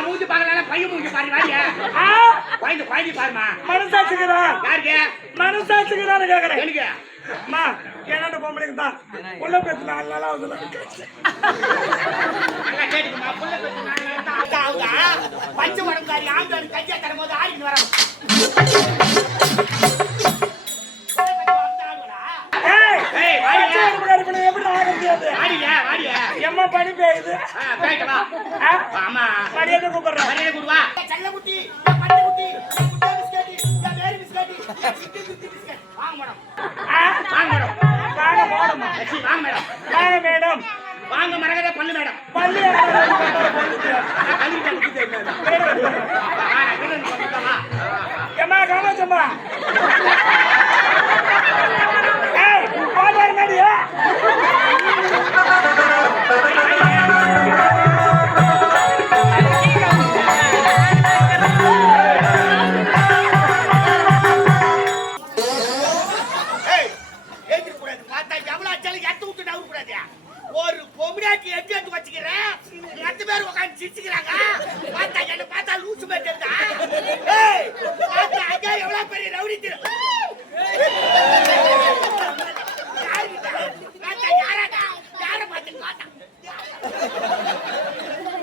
மூஞ்சி பார்க்கலாம் பையன் மூஞ்சி பாரு வாடியா குழந்தை குழந்தை பாருமா மனசாட்சிக்கிறா யாருக்கு? மனசாட்சிக்கிறான்னு கேக்குறேன். எனக்கு. அம்மா என்னோட பொம்பளைக்கு தான். உள்ள பேசு நாலு நாளா வந்து பச்சை ஆம்பளை Yeah. பேர் உட்காந்து சிரிச்சுக்கிறாங்க பார்த்தா என்ன பார்த்தா லூசு மாதிரி தெரியுதா பார்த்தா அஜா எவ்வளவு பெரிய ரவுடி திரு யாருக்கிட்ட? பார்த்தா யாராடா? யாரை பார்த்து பார்த்தா?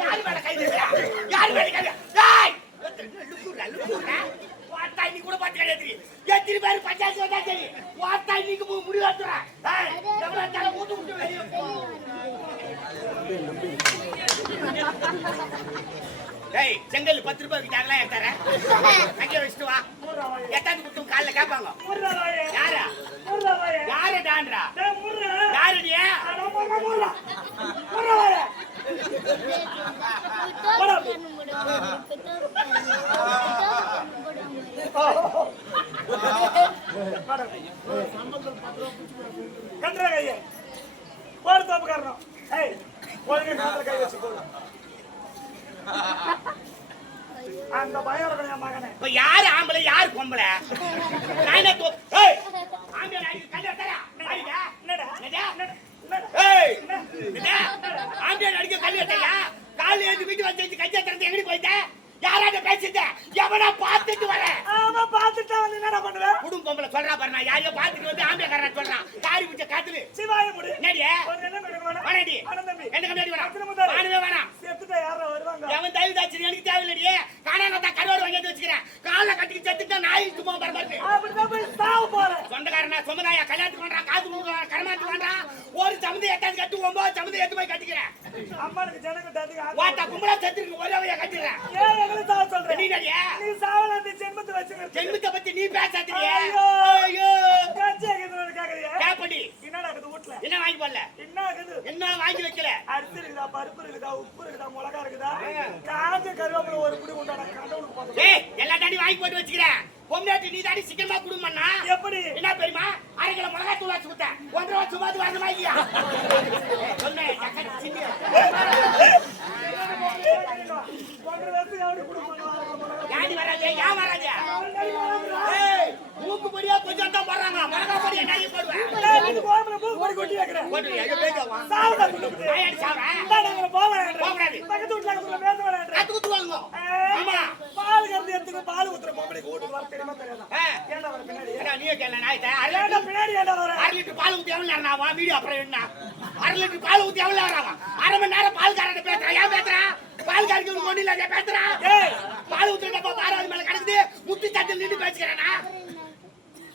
யாரு மேல கை? யாரு மேல கை வைக்கிறா? ஏய்! லுக்குறா, லுக்குறா. பார்த்தா இன்னைக்கு கூட பார்த்து கிடையாது. எத்தனை பேர் பஞ்சாயத்து வந்தா சரி. பார்த்தா இன்னைக்கு மு- முடிவு எடுத்துறா. ஏய், எவ்வளவு தலை ஊத்து விட்டு வெளிய போ. டேய் செங்கல் பத்து ரூபாய் விட்டாங்களா எடுத்தாரேன் அங்கே வச்சுட்டு வா. எட்டாந்து குத்தும் காலைல கேட்பாங்க. யாரா? யாரு டான்றா? யாருடியா? கட்டுற கையை. போற தப்பு காரணம் ஏய் ஒழுங்கு கை வச்சு போடு. அந்த பயம் இருக்கணும் மகனே. இப்ப யாரு ஆம்பளை யாரு பொம்பளை? நான் என்ன தோ- ஏய், ஆம்பளை அடிக்க கல்லு? அடிடா. என்னடா? என்னடா? என்னடா? ஏய், என்னடா? ஆம்பளை அடிக்க கல்லு எடுத்தாயா? காலைல எழுந்து வீட்டு வந்து கஞ்சியா திறந்து எங்கடி போயிட்ட? யாராட்ட பேசிட்ட? எவனா பார்த்துட்டு வரேன் ஆமா பாத்துட்டா வந்து என்னடா பண்ணுவ? குடும்ப பொம்பளை சொல்றா பாரு நான் யாரையோ பார்த்துட்டு வந்து ஆம்பளைக்காரன் சொல்றான். காரி பிடிச்ச காத்துரு சிவாய முடி. வேணாம் வாடடி அண்ணன் தம்பி என்ன அத்தனை முந்தாரு. வாடவே வேணாம் செத்துட்டா யாரா வருவாங்க? எவன் தயவு தாச்சு எனக்கு தேவையில்லடியே. காணாங்கத்தா கருவாடு வாங்கி வச்சுக்கிறேன். காலைல கட்டி செத்துட்டா நாய் சும்மா பரமாட்டு அப்படிதான் போய் சாவு போறேன் சொந்தக்காரனா சொந்ததாயா கல்யாணத்துக்கு கொடுக்குறான் பண்றான் ஒரு சமுதை எட்டாவது கட்டு ஒன்பது சமுதை எட்டு போய் கட்டிக்கிறேன். அதிகம் வாத்தா கும்பலா செத்துருக்கு ஒரே வழியா கட்டிடுறேன். ஏன் எங்களை சாவ சொல்ற. நீ நடியா நீ சாவல அந்த ஜென்மத்தை வச்சுக்கிட்டு ஜென்மத்தை பத்தி நீ பேசாதீங்க. ஐயோ. ஐயோ. கட்சி ஆகுது கேக்குறியா கேப்படி என்னடா இருக்குது வீட்டுல என்ன வாங்கி போடல? என்ன வாங்கி வைக்கல? அரிசி இருக்குதா பருப்பு இருக்குதா உப்பு இருக்குதா மிளகா இருக்குதா? காஞ்ச கருவேப்பிலை ஒரு புடி கடவுளுக்கு பார்த்தோம் ஏய் எல்லா தாண்டி வாங்கி போட்டு வச்சுக்கிறேன் பொம்னாட்டி நீ தாண்டி சீக்கிரமா குடும்பம்னா எப்படி? என்ன பெரியமா அரை கிலோ மிளகாய் தூள் வச்சு கொடுத்தேன். ஒன்றரை வருஷம் பாத்து வரணுமா இல்லையா? சொன்னேன். ஒன்றரை குடும்பம் யாடி வராதே? ஏன் வராதே? மூக்கு பொடியா கொஞ்சம் தான் போடுறாங்க மிளகாய் பொடியா நிறைய போடுவேன் கொட்டி வைக்கிறேன் போட்டு எங்க பேசுவா சாவுடா துண்டுபிடி. நாயாடி சாவறேன் இந்தா நாங்க போக வேணாம். போகக்கூடாது. பக்கத்து வீட்டுல இருக்கிறவங்க பேச வேணாம். கத்து குத்துவாங்க ஆமா பால் கறந்து எடுத்துக்க, பால் ஊத்துற பொம்பளைக்கு வீட்டுக்கு வர தெரியுமா தெரியாதா? ஆ. ஏன்டா வர பின்னாடி? ஏடா, நீயே கேள நாயத்தை அரை பின்னாடி ஏன்டா வர? அரை லிட்டர் பால் ஊத்தி எவ்வளவு நேரம் ஆகும்? வீடியோ அப்புறம் என்ன? அரை லிட்டர் பால் ஊத்தி எவ்வளவு நேரம் அரை மணி நேரம் பால் காரட்ட பேசுறேன் ஏன் பேசுறேன் பால் காரிக்கு ஒண்ணு இல்ல பேசுறேன் ஏய், பால் ஊத்துறப்ப பாராது மேல கிடக்குது. முத்தி தட்டில் நின்று பேசுகிறேனா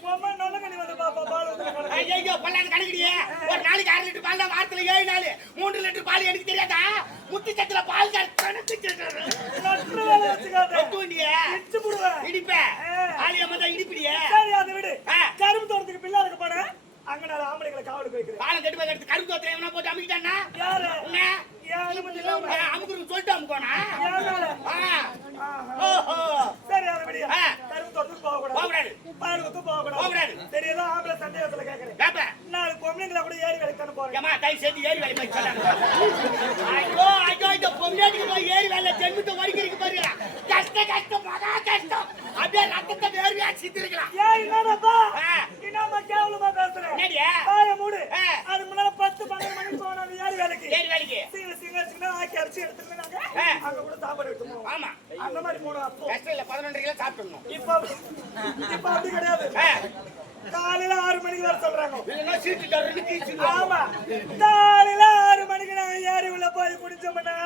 பொம்மை நொல்லங்கனி வந்து பாப்பா, பால் ஊத்துற கணக்கு. ஐயோ பல்லாது கணக்குடியே ஒரு நாளைக்கு அரை லிட்டர் பால் தான் வாரத்துல ஏழு நாள் மூன்று லிட்டர் பால் எனக்கு தெரியாதா முத்தி தட்டுல பால். இடிப்ப ஆலியம்மா தான் இடிப்பிடியே சரி, அதை விடு. கரும்பு தோட்டத்துக்கு பிள்ளை இருக்க போனேன். அங்க நான் ஆம்பளைங்களை காவலுக்கு வைக்கிறேன். பாலம் கட்டு போய் எடுத்து கரும்பு தோத்திரம் எவனா போட்டு அமுக்கிட்டான்னா யாரு? அமுக்குறதுக்கு சொல்லிட்டு அமுக்கோனா சரி, அதை விடு. ஆ. கரும்பு தோட்டத்துக்கு போகக்கூடாது. போகக்கூடாது. பால் போகக்கூடாது. ஏதோ ஆம்பளை சந்தேகத்துல கேட்கிறேன். பொம்பளைங்களை கூட ஏறி வேலைக்கு தானே போறேன். ஏமா சேர்த்து ஏறி வேலை போய் சொல்லாங்க ஐயோ ஐயோ இந்த பொம்மையாட்டுக்கு போய் ஏறி வேலை செஞ்சுட்டு வடிக்கிறதுக்கு பாருங்க. கஷ்ட கஷ்டம் மகா கஷ்டம். அப்படியே ரத்தத்தை வேர்வையா சித்திருக்கலாம் ஏன் என்னடாப்பா ஆ. என்னம்மா கேவலமா பேசுறேன் என்னடியா? வாய மூடு. அது முன்னால பத்து பன்னெண்டு மணிக்கு போனோம் யார் வேலைக்கு ஏறி வேலைக்கு சீங்க சீங்க ஆக்கி எடுத்துருந்தாங்க ஆ. அங்க கூட சாப்பாடு ஆமா. அந்த மாதிரி அப்போ கஷ்டம் இல்ல பதினொன்றரை கிலோ இப்ப இப்ப அப்படி கிடையாது. காலையில ஆறு மணிக்கு வர சொல்றாங்க. இல்லைன்னா சீட்டு டர்னு கீச்சுடுவாங்க ஆமா. காலையில ஆறு மணிக்கு நாங்க ஏறி உள்ள போய் குடிச்சோம்னா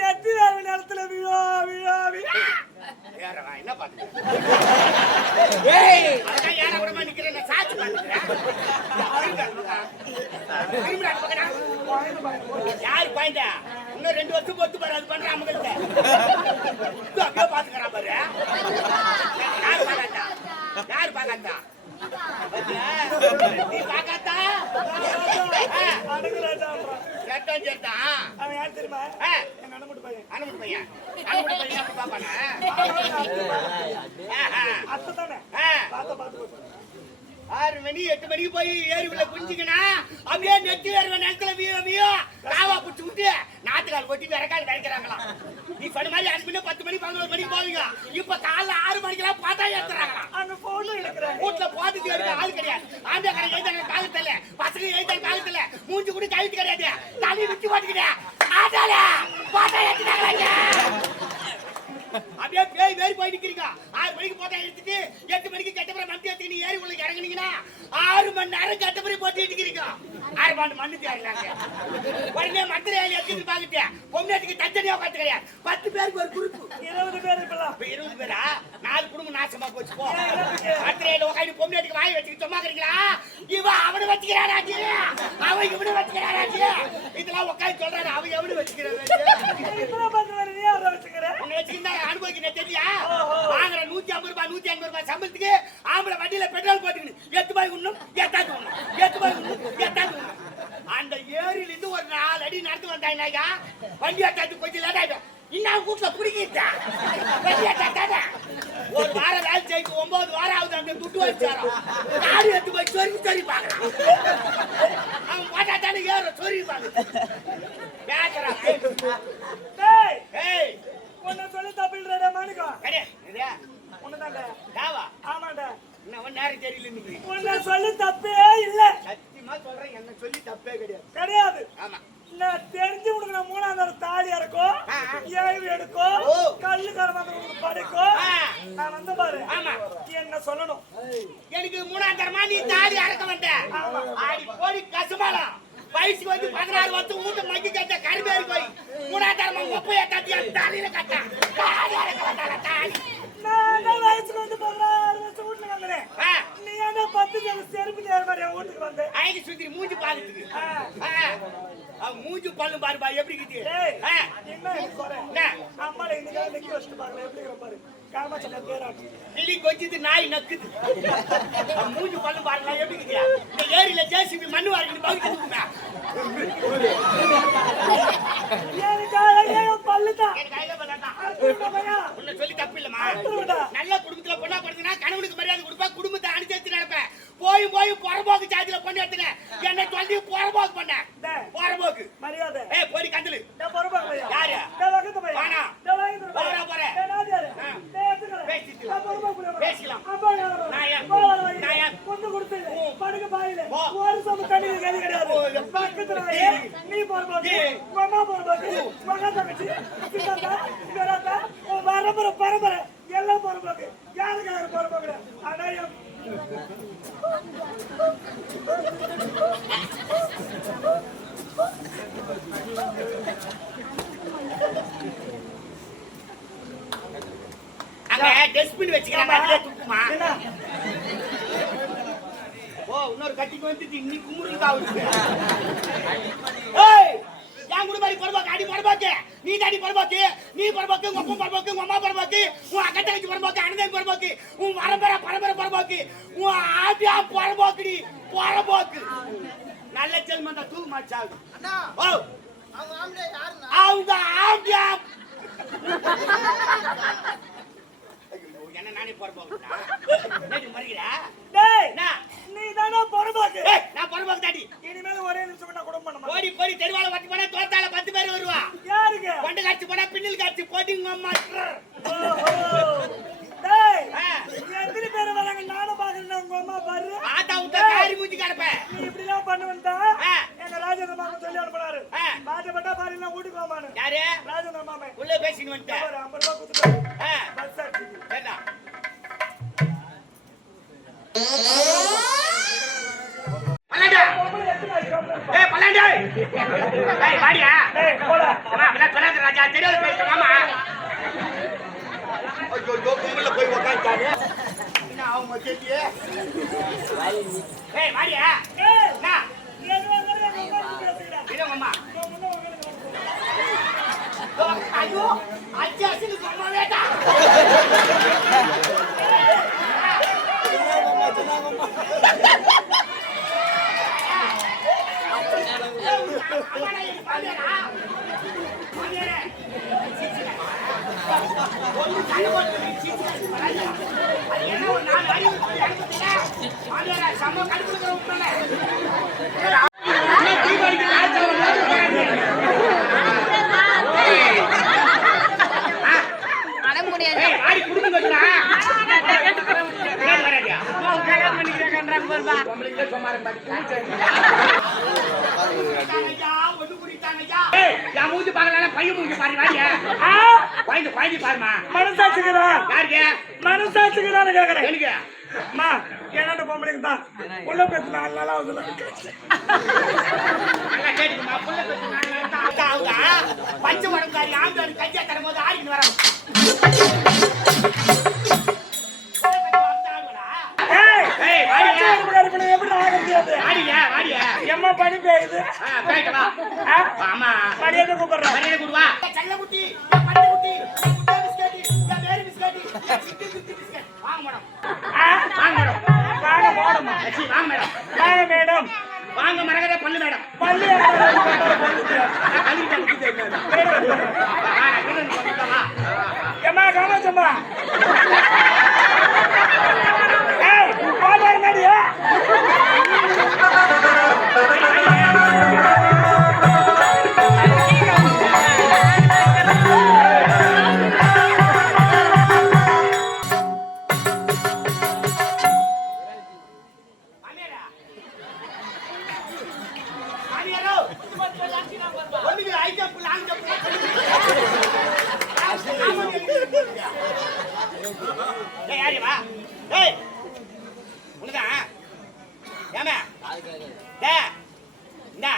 நெத்தி நேரத்துல விழா விழா விழா. ஏறவா என்ன பாத்து ஏய் அதான் ஏற விடமா நிக்கிறேன் நான் சாட்சி பாத்துக்கிறேன் யார் பாயிண்டா? இன்னும் ரெண்டு வருஷம் பொத்து பாரு அது பண்ற அம்மகிட்ட அப்படியே பாத்துக்கிறான் பாரு. யார் பாக்காத்தா யார் பாக்காத்தா? நீ பாக்காத்தா. சட்டம் சட்டம் அவன் யார் தெரியுமா? ஆ, எங்க அண்ணன் பையன் அனுமதி பையன் அனுமதி பையன் அப்படி பாப்பானா ஆஹா. அத்தை தானே ஆ. பார்த்த பார்த்து போச்சு. ஆறு மணி எட்டு மணிக்கு போய் ஏரி உள்ள குஞ்சிக்கனா அப்படியே நெத்தி வேற நேரத்துல வியோ வியோ காவா புடிச்சு விட்டு நாட்டுக்கால் கொட்டி விறக்கால் கிடைக்கிறாங்களாம் நீ சொன்ன மாதிரி அஞ்சு மணி பத்து மணி பதினோரு மணிக்கு போவீங்க. இப்ப காலைல ஆறு மணிக்கெல்லாம் பார்த்தா ஏத்துறாங்களாம். அங்க போட்டோ எடுக்கிறாங்க வீட்டுல இருக்க ஆள் கிடையாது. ஆண்ட கடை எழுதாங்க காலத்துல பசங்க எழுதாங்க காலத்துல மூஞ்சி கூட கழுத்து கிடையாது. தண்ணி விட்டு ஆட்டால பேய் வேறி போய் நிக்கிறீங்க. ஆறு மணிக்கு போட்டா எடுத்துட்டு எட்டு மணிக்கு கட்டப்பறம் மண்டி எடுத்துக்கு நீ ஏறி உள்ள இறங்குனீங்கன்னா ஆறு மணி நேரம் கட்டப்பறம் போட்டு இருக்கிறீங்க ஆறு மணி மண்ணு தேடுறாங்க உடனே மத்திரை எடுத்துட்டு பாக்கிட்டு பொம்னாட்டுக்கு தத்தனியா கிடையாது பத்து பேருக்கு ஒரு குரூப் இருபது பேர் இப்பெல்லாம். இப்ப இருபது பேரா? நாலு குடும்பம் நாசமா போச்சு போ. மத்திரையில உட்காந்து பொம்னாட்டுக்கு வாய் வச்சுக்கிட்டு சும்மா இருக்கிறீங்களா? இவன் அவனை வச்சுக்கிறானாச்சு அவன் இவனை வச்சுக்கிறானாச்சு இதெல்லாம் உட்காந்து சொல்றாரு அவன் எவனு வச்சுக்கிறான் அனுபவிக்கிறேன் தெரியா? வாங்குற நூத்தி ஐம்பது ரூபாய் நூத்தி ஐம்பது ரூபாய் சம்பளத்துக்கு ஆம்பளை வண்டியில பெட்ரோல் போட்டுக்கணும் எட்டு பாய் உண்ணும் எட்டாவது உண்ணும் எட்டு பாய் உண்ணும் எட்டாவது உண்ணும் அந்த ஏரியில இருந்து ஒரு நாலு அடி நடந்து வந்தாங்க வண்டி எட்டாவது கொஞ்சம் லேட் ஆயிடும் இன்னும் கூட்டுல குடிக்கிட்டா ஒரு வாரம் வேலை செய்து ஒன்பது வாரம் ஆகுது அந்த துட்டு வச்சாரோ நாடு எடுத்து போய் சொருகி சொறி பாக்குறான் அவன் போட்டா தானே டேய் ஏய் உன்னை சொல்லி இதா உன்னதான்டா தாவா ஆமாடா இன்னும் நேரம் தெரியல சொல்லி தப்பே இல்ல சத்தியமா சொல்றேன் என்ன சொல்லி தப்பே கிடையாது கிடையாது ஆமா நான் தெரிஞ்சு உனக்கு நான் மூணாம் தரம் தாலி இறக்கும் ஏழு எடுக்கும். கல்லு படிக்கும். நான் வந்து பாரு ஆமா. என்ன சொல்லணும்? எனக்கு மூணாம் தரமா நீ தாலி அறக்க வந்த. ஆடி போடி வயசுக்கு வந்து பதினாறு வருஷம் மூட்டை மங்கி கட்ட கரும்பேறி போய் மூணாம் தரமா கட்டி அந்த தாலியில கட்ட தாலி அறக்க வந்தால தாலி? நான் வயசுக்கு வந்து பதினாறு வருஷம் வீட்டுல வந்தேன் ஆ, நீ என்ன பத்து ஜன செருப்பு நேர் மாதிரி என் வீட்டுக்கு வந்து ஐந்து சுத்தி மூஞ்சி பல்லு பாருப்பா எப்படி இருக்குது என்ன? அம்மால இன்னைக்கு நிக்க வச்சுட்டு பாருங்க எப்படி பாரு. கிளி கொஞ்சிது நாய் நக்குது. மூஞ்சி பல்லு பாருங்க எப்படி இருக்குதியா இந்த ஏரியில ஜேசிபி மண்ணு வாங்கிட்டு என் பல்லுதான். உன்னை சொல்லி தப்பு இல்லம்மா. நல்ல குடும்பத்துல பொண்ணா படுத்துனா கணவனுக்கு மரியாதை கொடுப்பா குடும்பத்தை அனுசரிச்சு நடப்பேன் போய் போய் புறம்போக்கு ஜாதியில பண்ணி எடுத்துனேன் என்னை சொல்லி புறம்போக்கு பண்ண டேய், புறம்போக்கு மரியாதை ஏய் போடி கந்தலு டேய், பொறுப்பாங்க பையன். யாரு? டேய், வக்கத்து பையன். வாடா. டேய், வாங்கிட்டு வா. போடா, போறேன். டேய், நாதியாரு. ஆ. டேய், எடுத்துக்கிறேன். பேசிட்டு. டேய், பொறுப்பா புள்ள வா. பேசிக்கலாம். அப்பா யாரு? நான் யார்? வா, வா, வா. நான் யார்? பொண்ணு கொடுத்தது. ஓ. படுக்க பாயில. ஓ. ஒரு சொம்பு தண்ணி கதி கிடையாது. ஓ, எப்பா. பக்கத்துல வா. ஏய். நீ பொறுப்பாக்கு. ஏய். உங்க அம்மா பொறுப்பாக்கு. உங்க அண்ணா தங்கச்சி. சித்தாத்தா, பெரியத்தா, உன் எல்லாம் பொறுப்பாக்கு. பொறுப்பாக்கு? அங்க டஸ்ட்பின் வச்சுக்கிறாங்க அதுல துப்புமா என்ன? ஓ இன்னொரு கட்டிக்கு வந்துட்டு இன்னைக்கு ஆகுது ஏய் என் கூட மாதிரி பொறம்போக்கு அடி பொறம்போக்கு நீ தாடி பொறம்போக்கு நீ பொறம்போக்கு உங்க அப்பா பொறம்போக்கு உங்க அம்மா பொறம்போக்கு உன் அக்கா தங்கச்சி பொறம்போக்கு அண்ணன் பொறம்போக்கு உன் பரம்பரை பரம்பரை பொறம்போக்கு உன் ஆட்டியா பொறம்போக்குடி பொறம்போக்கு நல்ல செல்மன் தான் தூக்கு ஓ. அவங்க ஐயோ, என்ன நானே பொறம்போக்குடா என்ன மறிக்கிறா டேய், என்ன நீ தானா பொறுப்பாக்கு நான் பொறுப்பாக்கு தாடி இனிமேல் ஒரே நிமிஷம் குடும்பம் பண்ண போய் தெருவால வச்சு போனா தோத்தால பத்து பேர் வருவா. யாருக்கு? கொண்டு காட்சி போனா பின்னில் காட்சி போட்டிங்க அம்மா. டேய் எத்தனை பேர் வராங்க? நானும் பாக்குறேன் உங்க அம்மா பாரு. ஆத்தா உத்தா காரி மூஞ்சி நீ இப்படி எல்லாம் பண்ணுவா எங்க ராஜேந்திர மாமா சொல்லி அனுப்புறாரு பாட்டப்பட்டா பாரு நான் வீட்டுக்கு வாமானு யாரு? ராஜேந்திர மாமா. உள்ள பேசினு வந்துட்டேன். ஐம்பது ரூபாய் கொடுத்துட்டு பஸ் என்ன நீ எங்க வந்தாலும் எங்க அம்மா கிட்ட ஐயோ, அஞ்சு அம்மா வேட்டா. அம்மாடா, இது பாவியாடா? பாவியாடே. ஒண்ணு சண்டை போட்டு சிரிச்சுக்காது, பரவாயில்ல. அது என்ன ஒரு நாலு அடி விட்டு அனுப்புறீங்க? பாவியாடா, கடுப்புல போறாங்க. அட முடியாது ஏய், ஆடி குடும்பம் கட்டுடா. ஏன் வராதியா? பொம்பளைங்களே சும்மாரு பாரு, காய்ச்சல். ஐயா, ஒண்ணு குடித்தாங்கய்யா. ஏய், என் மூஞ்சி பார்க்கலன்னா பையன் மூஞ்சி பாரு, வாடியா. ஆ, குழந்தை, குழந்தை பாரும்மா. மனசாட்சிக்குதா? யாருக்கு? மனசாட்சிக்குதான்னு கேக்குறேன். எனக்கு. அம்மா, என்னோட பொம்பளைக்கு தான். உள்ள பேசு நாலு நாள் ஆகுதுல. நல்லா கேட்டுக்கம்மா, புள்ள பெத்து நாலு நாள் தான் ஆகுதா, எம்மா பனி பெய்யுது. ஆமா மரியாதை கூப்பிடுறேன். மரியாதை கொடுவா. பட்டு குட்டி. வாங்க மேடம். ஆ, வாங்க மேடம். வாங்க. அச்சி, வாங்க மேடம். வாங்க மேடம். வாங்க மரகத பல்லு மேடம். பள்ளி எங்க இருக்கு? ஏய், உனதான்? ஏம்மா? டேய், இந்தா.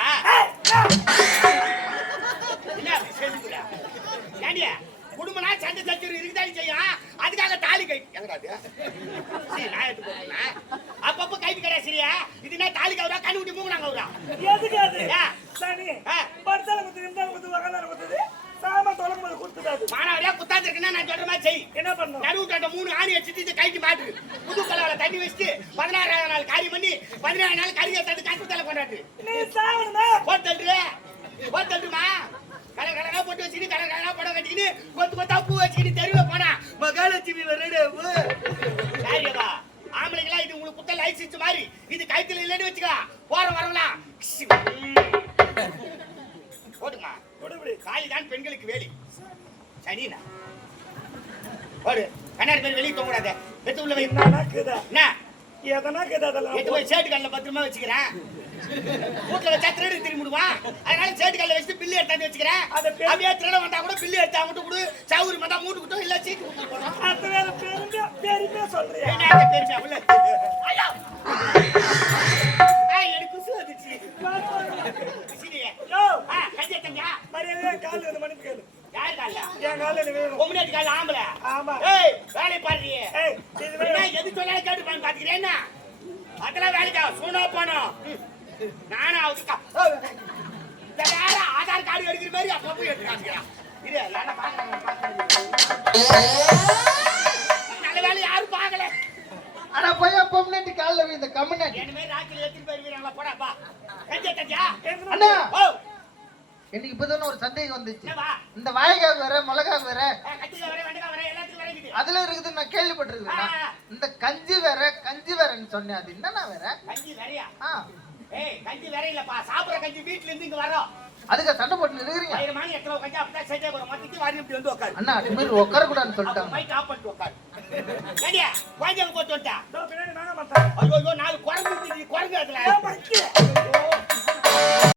என்ன செஞ்சுக்கிற? ஏண்டியா, குடும்பம்னா சண்டை சச்சரவு இருக்குதாடி செய்யும். அதுக்காக தாலி கை எங்கடா நான் எடுத்து போட்டுறேன். அப்பப்ப கைது கிடையாது சரியா இது என்ன தாலி கவுரா கண்ணு விட்டு மூங்கினாங்க எதுக்கு அது? ஆ. படுத்தால குத்து, நிமிந்தால குத்து, குத்துது. குத்துதாது. மாணவரே குத்தாந்து இருக்குன்னா நான் சொல்ற மாதிரி செய். என்ன பண்ணும்? நடுவுட்டாண்ட மூணு ஆணி வச்சுட்டு இதை கைக்கு மாட்டு. புது கலவல தண்ணி வச்சுட்டு பதினாறாவது நாள் காரியம் பண்ணி பதினாறு நாள் கறி எடுத்து கட்டு தலை கொண்டாட்டு நீ சாவணுமா? போட்டு போட்டு தள்ளுமா கலர் கலரா போட்டு வச்சுக்கிட்டு கலர் கலரா படம் கட்டிக்கிட்டு கொத்து கொத்தா பூ வச்சுக்கிட்டு தெருவில் போனா மகாலட்சுமி வரடே சாரியவா ஆம்பளைங்களா இது உங்களுக்கு குத்த லைசன்ஸ் மாதிரி. இது கைத்துல இல்லைன்னு வச்சுக்கலாம் போற வரலாம் போடுமா விடுபடி. காலி தான் பெண்களுக்கு வேலி. சரிண்ணா போடு கண்ணாடி பேர் வெளியே தூங்கக்கூடாது எடுத்து உள்ள வை? என்ன? எதனா இருக்குதா அதெல்லாம்? எடுத்து போய் சேட்டு கல்ல பத்திரமா வச்சுக்கிறேன். வீட்டுல வச்சா திருடு திரும்பிடுவான் அதனால சேட்டு கல்ல வச்சு பில்லு எடுத்தாந்து வச்சுக்கிறேன். அப்படியே திருட வந்தா கூட பில்லு எடுத்து அவங்ககிட்ட கொடு. சவுரி வந்தா மூட்டு கிட்டும் இல்ல சீட்டு கொடுத்து போனோம் சொல்றியா? என்ன பெருசா உள்ள. வந்துச்சு குசினியே. ஆ, மரியாதையா கால்ல வந்து மன்னிப்பு கேளு. யாரு கால்ல என் கால்ல நீ கால்ல ஆமா. ஏய் வேலை பாடுறியே ஏய், இது வேணும். எது சொன்னாலும் கேட்டு என்ன அதெல்லாம் வேலைக்கா சூனா போனோம் நானா அதுக்கா இந்த வேற ஆதார் கார்டு எடுக்கிற மாதிரி அப்ப போய் நான் நல்ல வேலை யாரும் பார்க்கல ஆனா பையன் பொம்னாட்டி கால்ல விழுந்த கம்முனாட்டி. என்ன மாதிரி ராக்கில் எடுத்துட்டு போயிருவீங்களா கஞ்சா அண்ணா! ஓ. எனக்கு இப்பதானே ஒரு சந்தேகம் வந்துச்சு. இந்த வாய்க்காய் வேற மிளகாய் வேற அதுல இருக்குது நான் கேள்விப்பட்டிருக்கேன். இந்த கஞ்சி வேற கஞ்சி வேறன்னு சொன்னேன். அது என்னன்னா வேற? கஞ்சி ஏய் கஞ்சி வர இல்லப்பா. சாப்பிடுற கஞ்சி வீட்டுல இருந்து இங்க வரோம் அதுக்கு சண்டை போட்டு இருக்கிறீங்க ஆயிரம் மணி எத்தனை உட்காந்து அப்படியே சைட்டே போற மாத்தி வாரி இப்படி வந்து உட்காரு அண்ணா அது மாதிரி உட்கார கூடாதுன்னு சொல்லிட்டாங்க. மைக் ஆஃப் பண்ணிட்டு உட்காரு சரியா வாஜியை போட்டு வந்துட்டா. பின்னாடி நானும் பார்த்தேன் ஐயோ நாலு குரங்கு குரங்கு